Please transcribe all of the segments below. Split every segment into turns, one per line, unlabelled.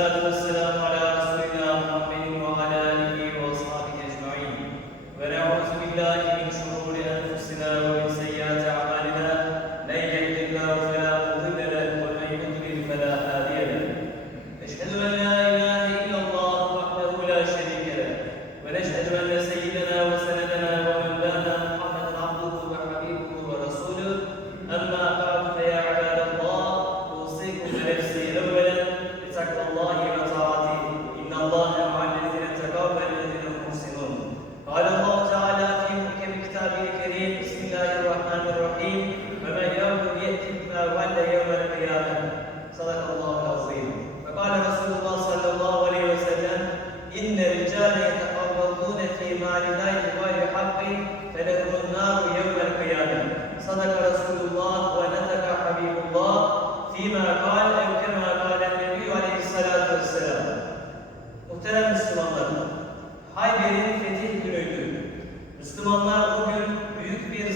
والصلاة والسلام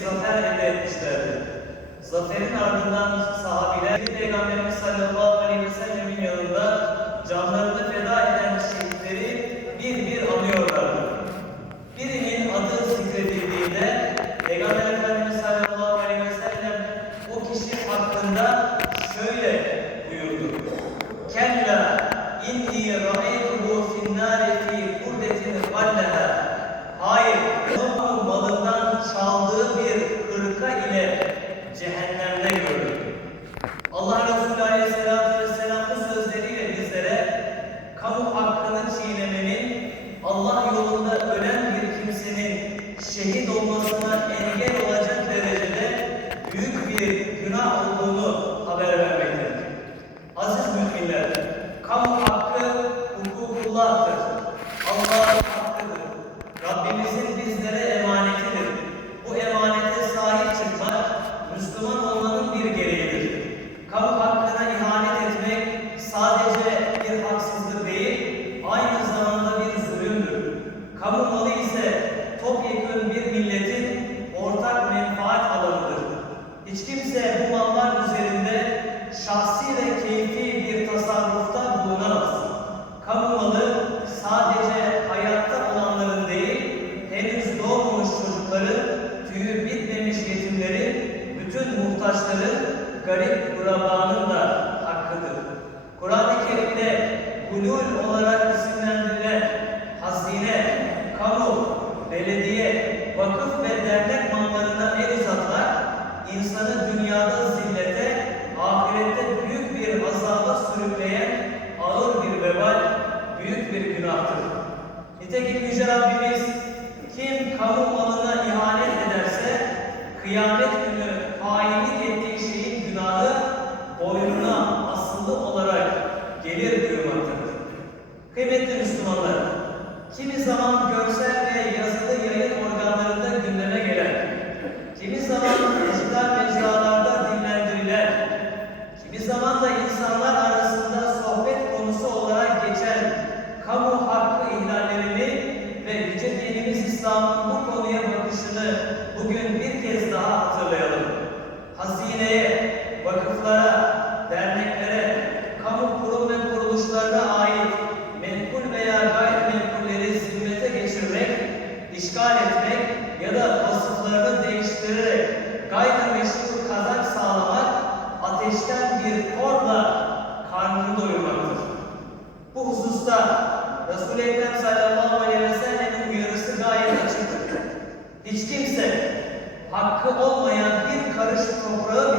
zafer elde etmişlerdi. Zaferin ardından sahabiler Peygamberimiz sallallahu aleyhi ve sellemin yanında canlarını belediye, vakıf ve dernek mallarına el uzatlar, insanı dünyada zillete, ahirette büyük bir azaba sürükleyen ağır bir vebal, büyük bir günahtır. Nitekim Yüce Rabbimiz, kim kamu malına ihanet ederse, kıyamet günü hainlik ettiği şeyin günahı boynuna asılı olarak gelir buyurmaktadır. Kıymetli Müslümanlar, kimi zaman Kimi zaman ateşten bir korla karnını doyurmaktır. Bu hususta Resul-i Ekrem sallallahu aleyhi ve sellem'in uyarısı gayet açıktır. Hiç kimse hakkı olmayan bir karış toprağı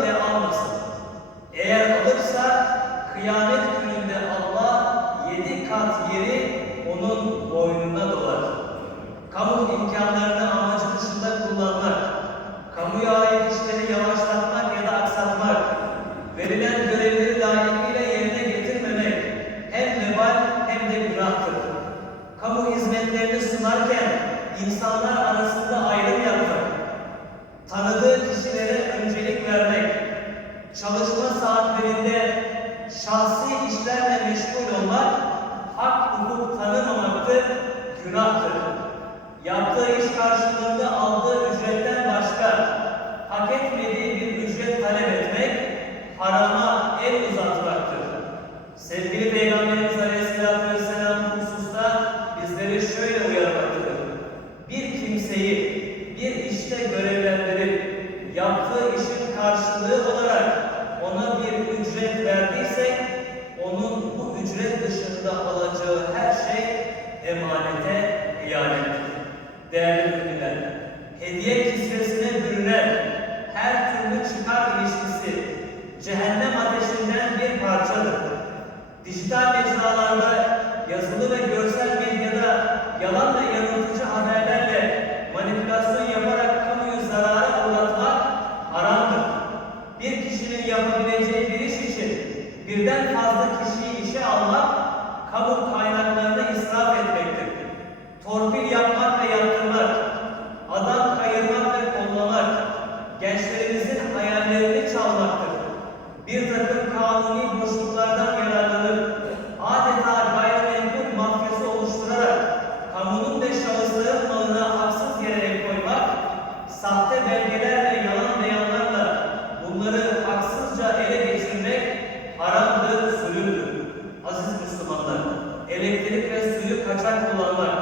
olanlar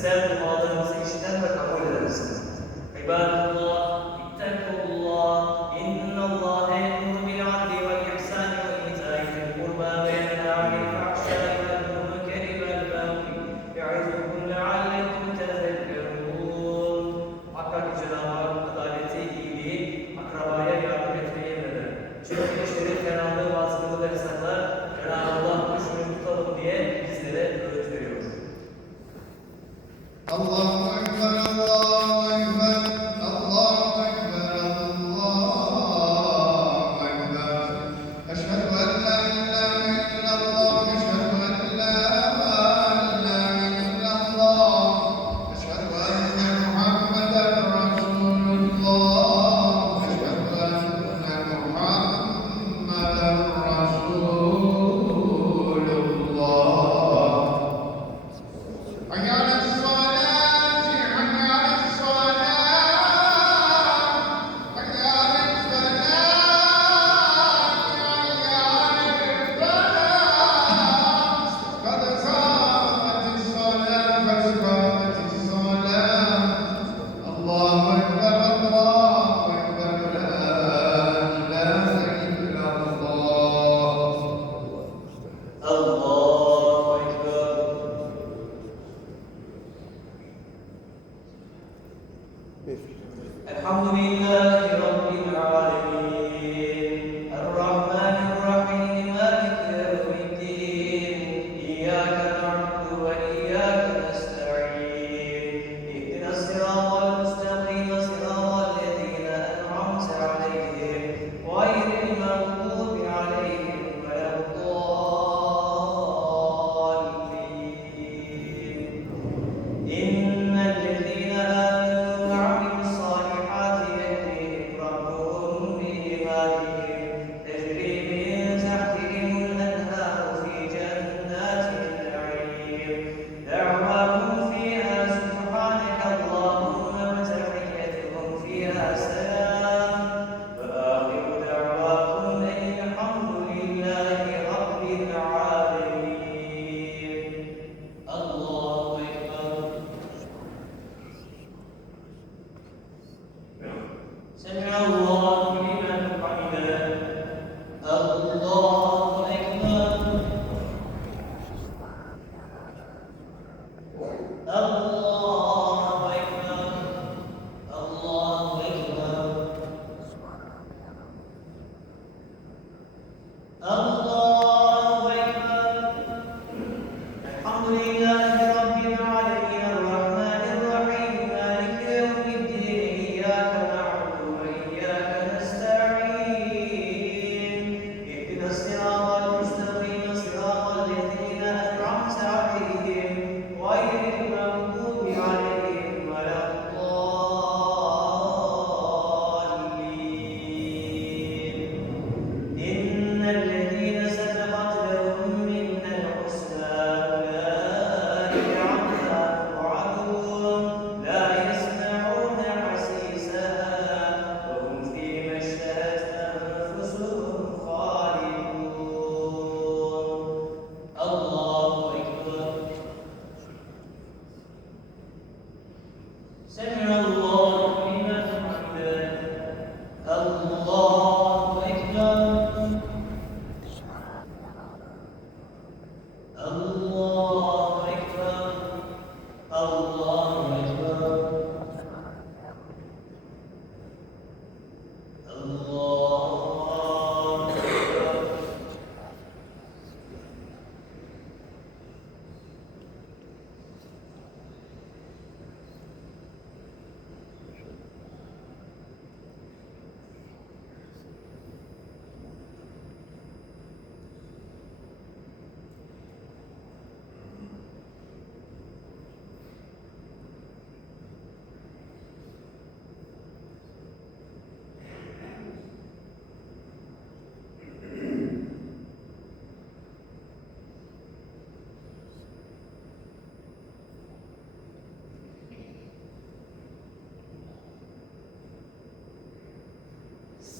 sizler dualarınızı içten ve kabul edersiniz. İbadetullah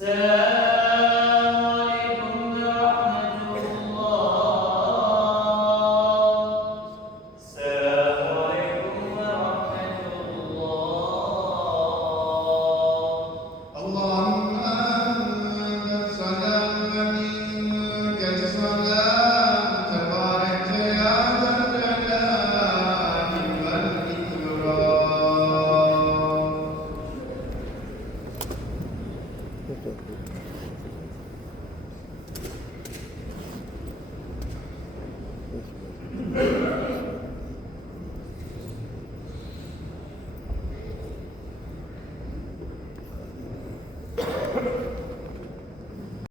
Yeah.